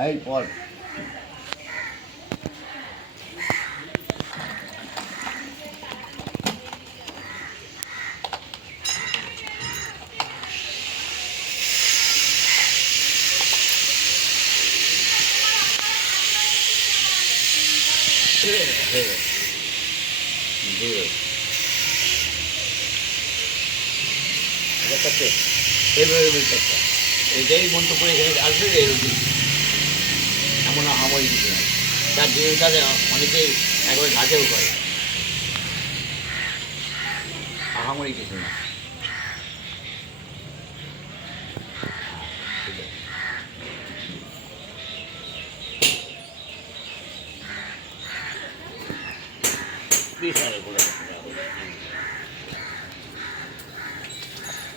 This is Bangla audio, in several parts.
এই পর এইভাবে এটাই মন্তব্য এখানে আসবে এরকম এমন হামারি কিছু নাই তার জীবিকা অনেকেই একবারে ঘাটেও করে। আহামরি কিছু না।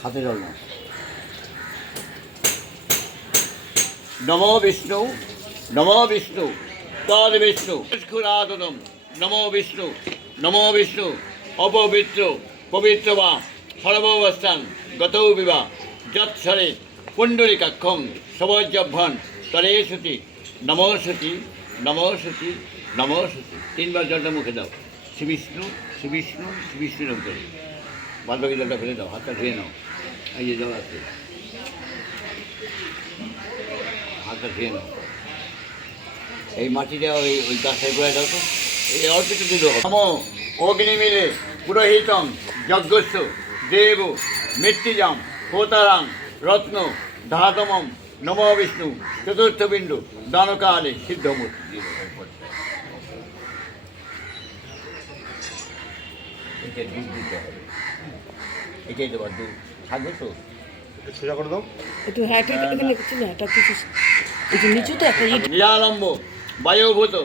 হাতে জল নমো বিষ্ণু। নমো বিষ্ণু, তদ বিষ্ণু স্ফুরাতনম নমো বিষ্ণু নমো বিষ্ণু, অপবিত্র পবিত্র বা সর্বাবস্থান, গত বিবা যৎসরে, পুণ্ডরিকাক্ষং সবজ্জভ্যান তরে সতী নমো সতী নমো সতী নমো সতী তিনবার জলটা মুখে দাও। শ্রী বিষ্ণু শ্রী বিষ্ণু শ্রী বিষ্ণু নাম করে বাকি জলটা ফেলে দাও, হাতটা ধুয়ে নাও। এই যে জল আছে। হাতটা ধুয়ে নাও। এই মাটিটা ওই ওই গাছের গোড়ায় দাও তো। এই অল্প একটু দিল নম অগ্নি মিলে পুরোহিতং যজ্ঞস্য দেব মৃত্যুজাম হোতারাং রত্ন ধাতমম নম বিষ্ণু চতুর্থ বিন্দু দানকালে সিদ্ধমূর্তি। এটা দুধ দিতে হবে। এটাই দেবার দুধ থাকবে তো? সোজা করে দাও। একটু হ্যাঁ এখানে কিছু না এটা কিছু নিচু তো একটা নিরালম্ব বায়ুভূত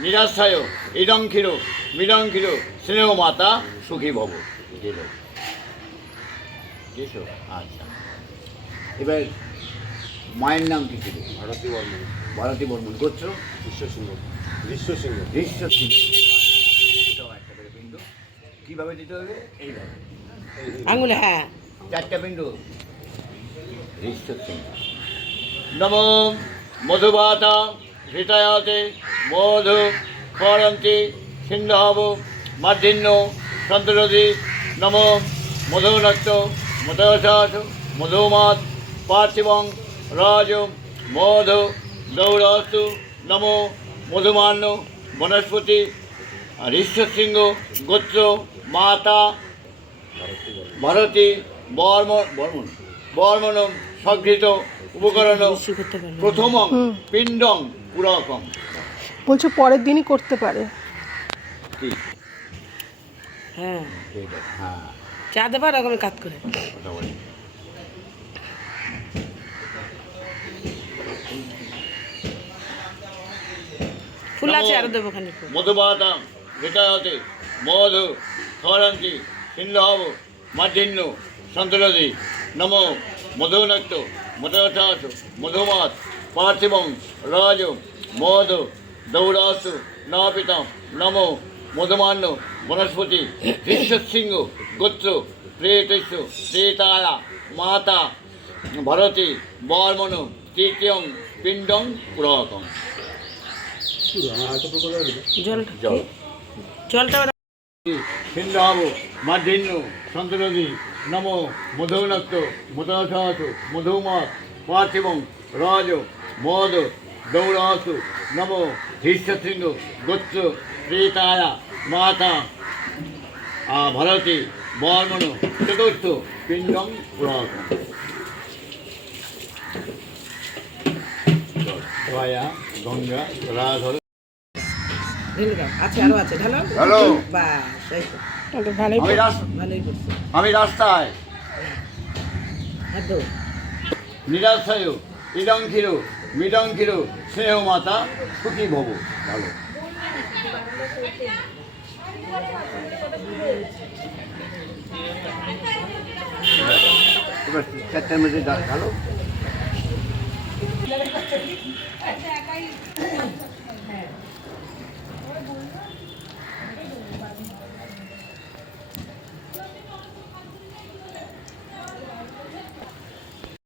নিরাশ্রয় ইদং ক্ষীর মৃদং ক্ষীর স্নেহ মাতা সুখী ভব দিল? আচ্ছা। এবার মায়ের নাম কি ছিল? ভারতী বর্মন। ভারতী বর্মন গোত্র? বিশ্ব সিংহ বিশ্ব সিংহ এটাও একটা করে বিন্দু। কীভাবে দিতে হবে? এইভাবে। আঙুলে হ্যাঁ। চারটা বিন্দু। দৃশ্য সিং নম মধুবাতা হৃদয়াতে মধু খরন্তি সিন্ধব মার্ধিন্য সন্তরতি নম মধুনক্ত মধুশাস মধুমাত পার্থিবং রাজ মধু দৌড়াস্তু নম মধুমান্য বনস্পতি ঋষ্য সিংহ গোত্র মাতা ভারতী বর্মন বর্মন বর্মণম সংঘৃত উপকরণ। প্রথমং পিণ্ডং পুরকম বলছে পরের দিনই করতে পারে। হ্যাঁ। আছে, হ্যাঁ। চা দেবার করে। ফুল আছে আরও দেবো খানিক। মধুবাতাম বিকায়তে মধু সিন্ধব সন্তরতি নম মধুনক্ত মধুথাস মধুমাত পার্থিবং রাজ মধু দৌড়াস্তু নাপিতাম নম মধুমান্য বনস্পতি সিংহ গোত্র প্রেতস্য প্রেতায়া মাতা ভরতি বর্মণ তৃতীয়ং পিণ্ডং পুরকম জল। জলটা সিন্ধাব মার্ধিন্য সন্তনদী নম মধুনক্ত মধুসাহস মধুমাত পার্থিবং রাজ মদ দৌড়াসু নম ধীষ্যশৃঙ্গ গোত্র প্রেতায়া মাতা আ ভরতি বর্মণ চতুর্থ পিণ্ডং পুরাক দয়া গঙ্গা রাধর আমি রাস্তায়। হাত ইদং ক্ষীর স্নেহ মাতা সুখী ভব ভালো। এবার চারটার মধ্যে ভালো।